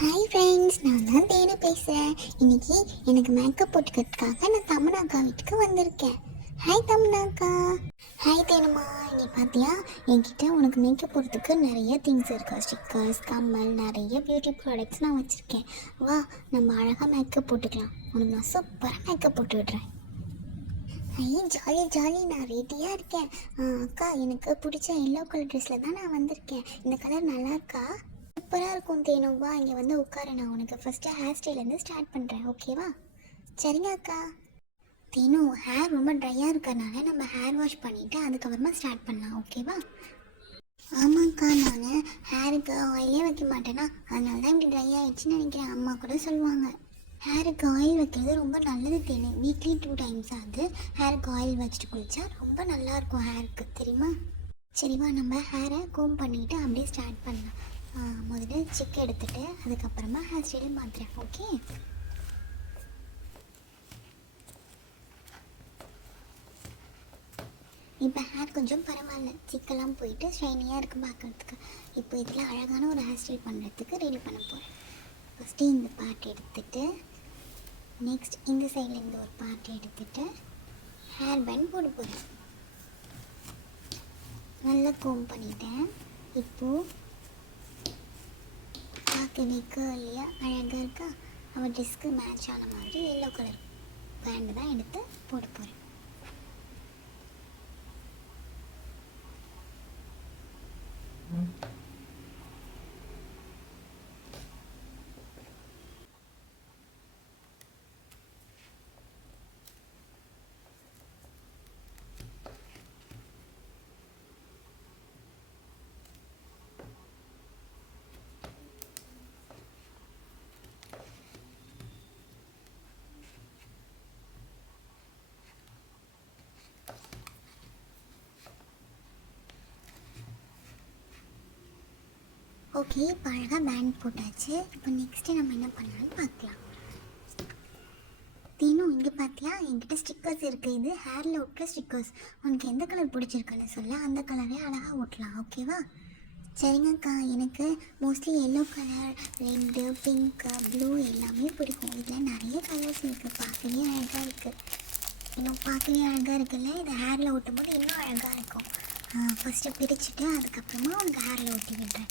Hi friends, நான் தான் தேனு பேசுகிறேன். இன்னைக்கு எனக்கு மேக்கப் போட்டுக்கிறதுக்காக நான் தமனாக்கா வீட்டுக்கு வந்திருக்கேன். ஹாய் தமனாக்கா. ஹாய் தேனுமா. நீ பார்த்தியா, என்கிட்ட உனக்கு மேக்கப் போடுறதுக்கு நிறைய திங்ஸ் இருக்கு. ஸ்டிக்கர்ஸ், கம்மல், நிறைய பியூட்டி ப்ராடக்ட்ஸ் நான் வச்சுருக்கேன். வா, நம்ம அழகாக மேக்கப் போட்டுக்கலாம். உனக்கு நான் சூப்பராக மேக்கப் போட்டு விடுறேன். ஐயோ, ஜாலி ஜாலி, நான் ரெடியாக இருக்கேன். அக்கா, எனக்கு பிடிச்ச எல்லோ கலர் ட்ரெஸ்ஸில் தான் நான் வந்திருக்கேன். இந்த கலர் நல்லா இருக்கா? சூப்பராக இருக்கும் தேனு. வா, இங்கே வந்து உட்காரு. நான் உனக்கு ஃபஸ்ட்டு ஹேர் ஸ்டைலேருந்து ஸ்டார்ட் பண்ணுறேன், ஓகேவா? சரிங்க அக்கா. தேனு, ஹேர் ரொம்ப ட்ரையாக இருக்கிறனால நம்ம ஹேர் வாஷ் பண்ணிவிட்டு அதுக்கப்புறமா ஸ்டார்ட் பண்ணலாம், ஓகேவா? ஆமாக்கா, நான் ஹேருக்கு ஆயிலே வைக்க மாட்டேன்னா அதனால தான் இப்படி ட்ரை ஆகிடுச்சின்னு நினைக்கிறேன். அம்மா கூட சொல்லுவாங்க. ஹேருக்கு ஆயில் வைக்கிறது ரொம்ப நல்லது தேனு. வீக்லி 2 times ஆகுது ஹேருக்கு ஆயில் வச்சுட்டு குளித்தா ரொம்ப நல்லாயிருக்கும் ஹேருக்கு, தெரியுமா? சரிவா, நம்ம ஹேரை கோம் பண்ணிவிட்டு அப்படியே ஸ்டார்ட் பண்ணலாம். முதல்ல சிக்கு எடுத்துகிட்டு அதுக்கப்புறமா ஹேர் ஸ்டைல் மாற்றுறேன், ஓகே? இப்போ ஹேர் கொஞ்சம் பரவாயில்ல, சிக்கெல்லாம் போயிட்டு ஷைனியாக இருக்குது பார்க்குறதுக்கு. இப்போ இதில் அழகான ஒரு ஹேர் ஸ்டைல் பண்ணுறதுக்கு ரெடி பண்ண போகிறேன். ஃபஸ்ட்டு இந்த பார்ட் எடுத்துகிட்டு நெக்ஸ்ட் இந்த சைட்லேருந்து ஒரு பார்ட் எடுத்துகிட்டு ஹேர் பேண்ட் போட போகிறேன். நல்லா கோம் பண்ணிட்டேன். இப்போது பார்க்கவே கேர்லியாக அழகாக இருக்கா? அவள் ட்ரெஸ்க்கு மேட்ச் ஆன மாதிரி எல்லோ கலர் பேண்டு தான் எடுத்து போட போகிறேன். ஓகே, இப்போ அழகாக பேண்ட் போட்டாச்சு. இப்போ நெக்ஸ்ட்டு நம்ம என்ன பண்ணலான்னு பார்க்கலாம். தீனும், இங்கே பார்த்தியா, என்கிட்ட ஸ்டிக்கர்ஸ் இருக்குது. இது ஹேரில் ஒட்டுற ஸ்டிக்கர்ஸ். உனக்கு எந்த கலர் பிடிச்சிருக்குன்னு சொல்ல, அந்த கலரே அழகாக ஒட்டலாம், ஓகேவா? சரிங்கக்கா, எனக்கு mostly yellow colour, red, pink, blue எல்லாமே பிடிக்கும். இதில் நிறைய கலர்ஸ் இருக்குது, பார்க்கவே அழகாக இருக்குது. இன்னும் பார்க்கவே அழகாக இருக்குல்ல? இது ஹேரில் ஒட்டும் போது இன்னும் அழகாக இருக்கும். ஃபஸ்ட்டு பிரிச்சுட்டு அதுக்கப்புறமா உனக்கு ஹேரில் ஒட்டி விடுறேன்.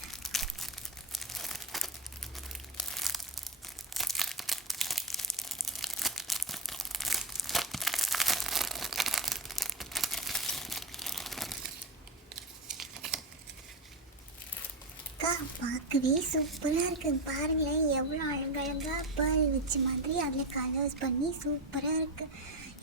பார்க்கவே சூப்பராக இருக்குது. பாருங்களேன், எவ்வளோ அழகழகாக பேர்ல் வச்ச மாதிரி அதில் கலர்ஸ் பண்ணி சூப்பராக இருக்குது.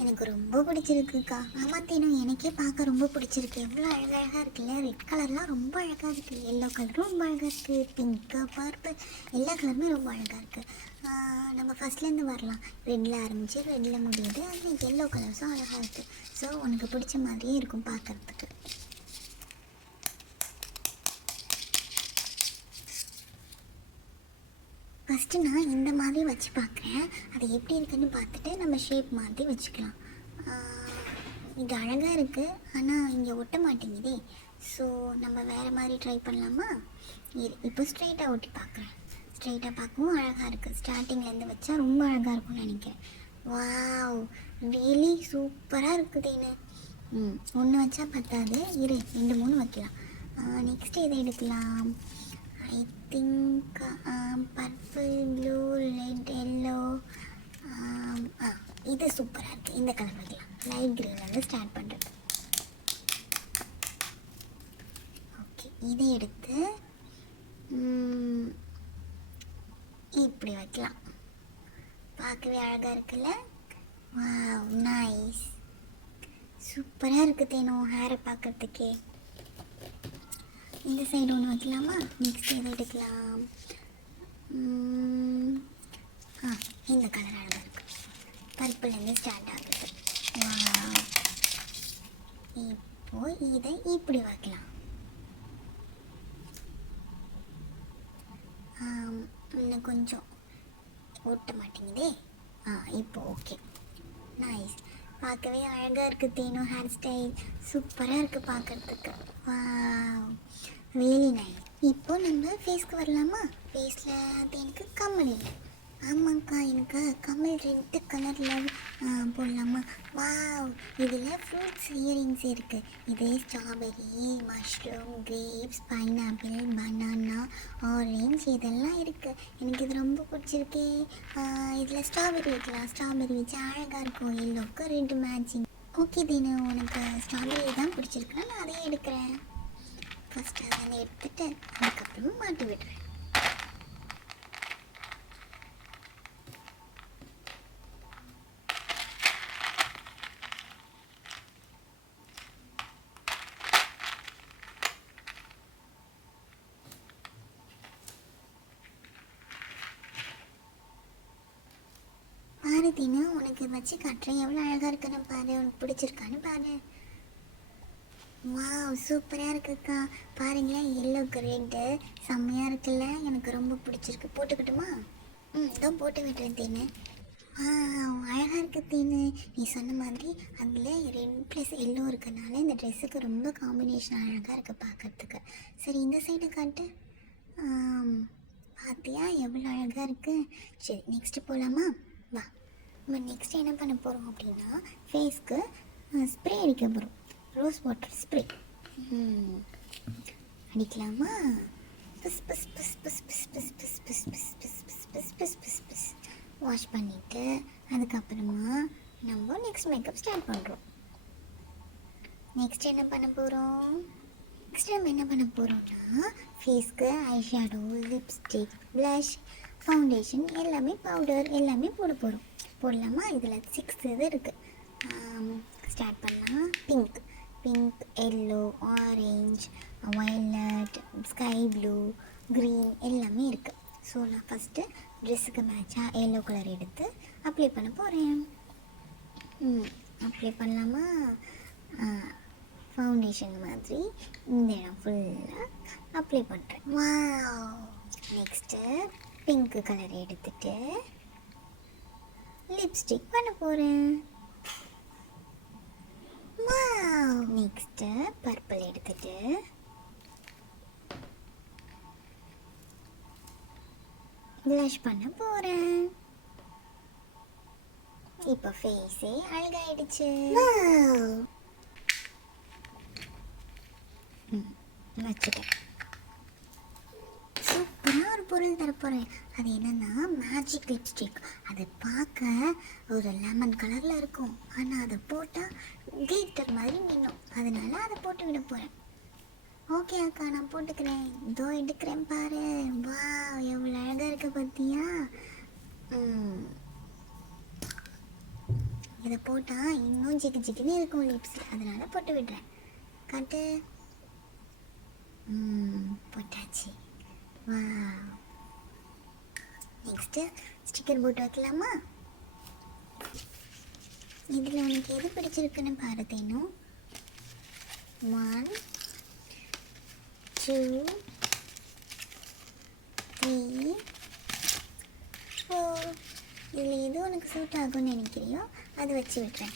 எனக்கு ரொம்ப பிடிச்சிருக்குக்கா. ஆமாம் தேனும், எனக்கே பார்க்க ரொம்ப பிடிச்சிருக்கு. எவ்வளோ அழகழகாக இருக்குல்ல? ரெட் கலர்லாம் ரொம்ப அழகாக இருக்குது, எல்லோ கலரும் ரொம்ப அழகாக இருக்குது, பிங்க்கு, பர்பிள் எல்லா கலருமே ரொம்ப அழகாக இருக்குது. நம்ம ஃபஸ்ட்லேருந்து வரலாம். ரெட்டில் ஆரம்பித்து ரெட்டில் முடியுது. அதில் எல்லோ கலர்ஸும் அழகாக இருக்குது. ஸோ உனக்கு பிடிச்ச மாதிரியே இருக்கும் பார்க்குறதுக்கு. ஃபஸ்ட்டு நான் இந்த மாதிரி வச்சு பார்க்குறேன். அது எப்படி இருக்குன்னு பார்த்துட்டு நம்ம ஷேப் மாற்றி வச்சுக்கலாம். இது அழகாக இருக்குது, ஆனால் இங்கே ஒட்ட மாட்டேங்குதே. ஸோ நம்ம வேறு மாதிரி ட்ரை பண்ணலாமா? இப்போ ஸ்ட்ரெயிட்டாக ஒட்டி பார்க்குறேன். ஸ்ட்ரெயிட்டாக பார்க்கவும் அழகாக இருக்குது. ஸ்டார்டிங்லேருந்து வச்சா ரொம்ப அழகாக இருக்கும்னு நினைக்கிறேன். வாவ், ரியலி சூப்பராக இருக்குதுன்னு. ஒன்று வச்சா பத்தாது, 2 3 வைக்கலாம். நெக்ஸ்ட்டு இதை எடுக்கலாம். I think purple, blue, red, yellow. இது சூப்பராக இருக்குது. இந்த கலர் வைக்கலாம். லைட் க்ரீன்லேருந்து ஸ்டார்ட் பண்ணுறது. ஓகே, இதை எடுத்து இப்படி வைக்கலாம். பார்க்கவே அழகாக இருக்குல்ல? வாவ், நைஸ், சூப்பராக இருக்குது தேனும் ஹேரை பார்க்குறதுக்கே. இந்த சைடு ஒன்று வைக்கலாமா? நெக்ஸ்ட் இதை எடுக்கலாம். இந்த கலர் அழகாக இருக்குது. பர்பிள்லேருந்து ஸ்டார்ட் ஆகுது. இப்போது இதை இப்படி வைக்கலாம். இன்னும் கொஞ்சம் ஒட்ட மாட்டேங்குதே. இப்போ ஓகே, நைஸ். பார்க்கவே அழகாக இருக்குது தேனும் ஹேர் ஸ்டைல். சூப்பராக இருக்குது பார்க்குறதுக்கு. Wow, really nice. இப்போ நம்ம ஃபேஸ்க்கு வரலாமா? ஃபேஸில் அது எனக்கு கம்மல் இல்லை. ஆமாங்க்கா, எனக்கு கம்மல் ரெட்டு கலரில் போடலாமா? வாவ், இதில் ஃப்ரூட்ஸ் இயரிங்ஸ் இருக்குது. இது strawberry, mushroom, grapes, pineapple, banana, orange இதெல்லாம் இருக்குது. எனக்கு இது ரொம்ப பிடிச்சிருக்கே. இதில் ஸ்ட்ராபெரி வைக்கலாம். ஸ்ட்ராபெரி வச்சு அழகாக இருக்கும். எல்லோக்கு ரெண்டு மேட்சிங். ஓகே தீனு, உனக்கு ஸ்ட்ராபெரி தான் பிடிச்சிருக்குன்னா நான் அதையே எடுக்கிறேன். ஃபஸ்ட்டு அதை எடுத்துகிட்டு அதுக்கப்புறமா மாட்டி விடுறேன். பாரு தீனு, உனக்கு வச்சு காட்டுறேன். எவ்வளோ அழகாக இருக்குன்னு பாரு. உனக்கு பிடிச்சிருக்கான்னு பாரு. வாவ், சூப்பராக இருக்குக்கா. பாருங்களேன், எல்லோக்கு ரெட்டு செம்மையாக இருக்குல்ல. எனக்கு ரொம்ப பிடிச்சிருக்கு. போட்டுக்கிட்டுமா? இதோ போட்டு விட்டுறேன் தீனு. அழகாக இருக்குது தீனு. நீ சொன்ன மாதிரி அதில் ரெட் ப்ளஸ் எல்லோ இருக்கிறதுனால இந்த ட்ரெஸ்ஸுக்கு ரொம்ப காம்பினேஷன் அழகாக இருக்குது பார்க்குறதுக்கு. சரி, இந்த சைடு காட்டு. பார்த்தியா எவ்வளோ அழகாக இருக்குது. சரி, நெக்ஸ்ட்டு போகலாமா? வா. நம்ம நெக்ஸ்ட் என்ன பண்ண போகிறோம் அப்படின்னா, ஃபேஸ்க்கு ஸ்ப்ரே அடிக்க போகிறோம். ரோஸ் வாட்டர் ஸ்ப்ரே அடிக்கலாமா? பிஸ் பிஸ் பிஸ் பிஸ் பிஸ் பிஸ் பிஸ் பிஸ் பிஸ் பிஸ் பிஸ் பிஸ் பிஸ் பிஸ் பிஸ் வாஷ் பண்ணிவிட்டு அதுக்கப்புறமா நம்ம நெக்ஸ்ட் மேக்கப் ஸ்டார்ட் பண்ணுறோம். நெக்ஸ்ட் என்ன பண்ண போகிறோம்? நெக்ஸ்ட் நம்ம என்ன பண்ண போகிறோம்னா, ஃபேஸ்க்கு ஐஷேடோ, லிப்ஸ்டிக், ப்ளஷ், ஃபவுண்டேஷன் எல்லாமே, பவுடர் எல்லாமே போட போகிறோம். போடலாமா? இதில் 6 இது இருக்குது. ஸ்டார்ட் பண்ணலாம். Pink, yellow, orange, violet, sky blue, green எல்லாமே இருக்குது. ஸோ நான் ஃபஸ்ட்டு ட்ரெஸ்ஸுக்கு மேட்சாக எல்லோ கலர் எடுத்து அப்ளை பண்ண போகிறேன். அப்ளை பண்ணலாமா? ஃபவுண்டேஷன் மாதிரி இந்த இடம் ஃபுல்லாக அப்ளை பண்ணுறேன். வாவ், நெக்ஸ்ட்டு பிங்க் கலர் எடுத்துட்டு லிப்ஸ்டிக் பண்ண போகிறேன். வாவ், நெக்ஸ்ட்டு பர்பிள் எடுத்துட்டு ப்ளஷ் பண்ண போகிறேன். இப்போ ஃபேஸே அழகாயிடுச்சு. வச்சுட்டேன். சூப்பராக ஒரு பொருள் தரப்போகிறேன். அது என்னென்னா மேஜிக் லிப்ஸ்டிக். அது பார்க்க ஒரு லெமன் கலரில் இருக்கும், ஆனால் அதை போட்டால் கிளிட்டர் மாதிரி நின்னும். அதனால அதை போட்டு விட போகிறேன். ஓகே அக்கா, நான் போட்டுக்கிறேன். இதோ எடுக்கிறேன் பாரு. வா, எவ்வளோ அழகாக இருக்க பார்த்தியா? இதை போட்டால் இன்னும் ஜிக்கு ஜிக்குன்னு இருக்கும் லிப்ஸில். அதனால போட்டு விடுறேன். காட்டு. போட்டாச்சு. வா, நெக்ஸ்ட்டு ஸ்டிக்கர் போட்டு வைக்கலாமா? இதில் உனக்கு எது பிடிச்சிருக்குன்னு பாரு தேனும். 1 2 3 4. இதில் எது உனக்கு சூட் ஆகும்னு நினைக்கிறியோ அதை வச்சு விட்டுறேன்.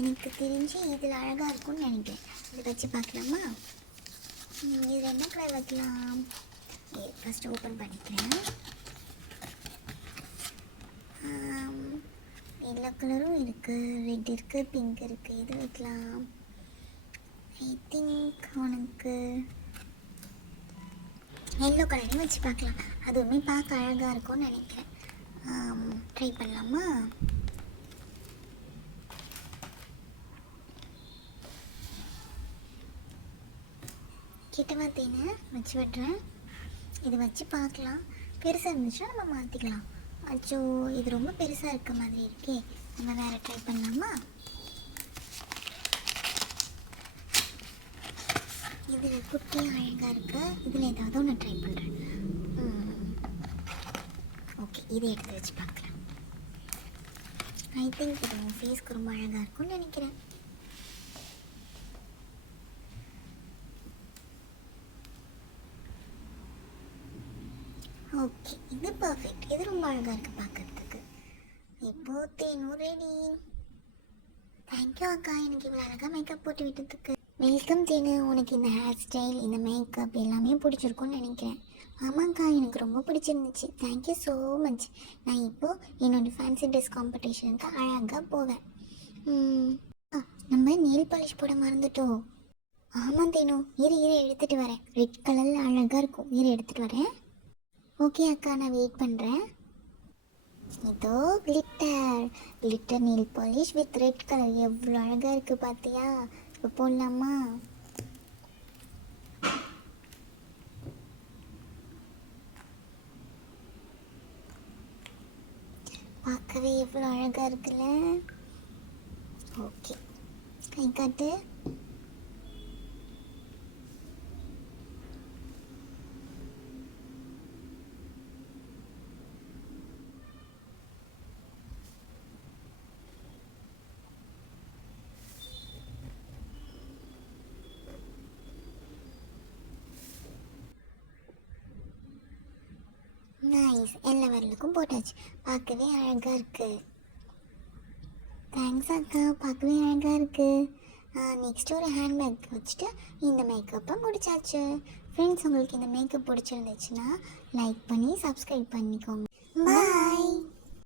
எனக்கு தெரிஞ்சு இதில் அழகாக இருக்கும்னு நினைக்கிறேன். இதை வச்சு பார்க்கலாமா? இதில் என்ன கலர் வைக்கலாம்? ஃபஸ்ட்டு ஓப்பன் பண்ணிக்கிறேன். எல்லா கலரும் இருக்குது. ரெட் இருக்குது, பிங்க் இருக்குது. இது வைக்கலாம். ஐ திங்க் உனக்கு எல்லோ கலரையும் வச்சு பார்க்கலாம். அதுவுமே பார்க்க அழகாக இருக்கும்னு நினைக்கிறேன். ட்ரை பண்ணலாமா? கிட்டவா தேனை வச்சு விட்றேன். இதை வச்சு பார்க்கலாம். பெருசாக இருந்துச்சுன்னா நம்ம மாற்றிக்கலாம். அச்சோ, இது ரொம்ப பெருசாக இருக்க மாதிரி இருக்கே. நம்ம வேறு ட்ரை பண்ணலாமா? இதில் குட்டியாக அழகாக இருக்கு. இதில் ஏதாவது ஒன்று ட்ரை பண்ணுறேன். ஓகே, இதை எடுத்து வச்சு பார்க்கலாம். ஐ திங்க் இது உன் ஃபேஸ்க்கு ரொம்ப அழகாக இருக்கும்னு நினைக்கிறேன். ஓகே, இது பர்ஃபெக்ட். இது ரொம்ப அழகாக இருக்குது பார்க்கறதுக்கு. இப்போ தேனும் ரெடி. தேங்க்யூ அக்கா, எனக்கு இவ்வளோ அழகாக மேக்கப் போட்டு விட்டதுக்கு. வெல்கம் தேனு. உனக்கு இந்த ஹேர் ஸ்டைல், இந்த மேக்கப் எல்லாமே பிடிச்சிருக்குன்னு நினைக்கிறேன். ஆமாங்க்கா, எனக்கு ரொம்ப பிடிச்சிருந்துச்சு. Thank you so much. நான் இப்போது என்னோடய ஃபேன்சி ட்ரெஸ் காம்படிஷனுக்கு அழகாக போவேன். நம்ம நெயில் பாலிஷ் போட மறந்துட்டோம். ஆமாம் தேனு, இரு எடுத்துகிட்டு வரேன். ரெட் கலரில் அழகாக இருக்கும். எடுத்துகிட்டு வரேன். ஓகே அக்கா, நான் வெயிட் பண்ணுறேன். இதோ glitter nail polish with red colour எவ்வளோ அழகாக இருக்குது பார்த்தியா? இப்போ போடலாமா? பார்க்கவே எவ்வளோ அழகாக இருக்குல்ல? ஓகே, கை காட்டு. நைஸ், எல்லா வரலுக்கும் போட்டாச்சு. பார்க்கவே அழகாக இருக்குது. தேங்க்ஸ் அக்கா, பார்க்கவே அழகாக இருக்குது. நெக்ஸ்ட்டு ஒரு ஹேண்ட்பேக் வச்சுட்டு இந்த மேக்கப்பை முடிச்சாச்சு. ஃப்ரெண்ட்ஸ், உங்களுக்கு இந்த மேக்கப் பிடிச்சிருந்துச்சுன்னா லைக் பண்ணி சப்ஸ்கிரைப் பண்ணிக்கோங்க.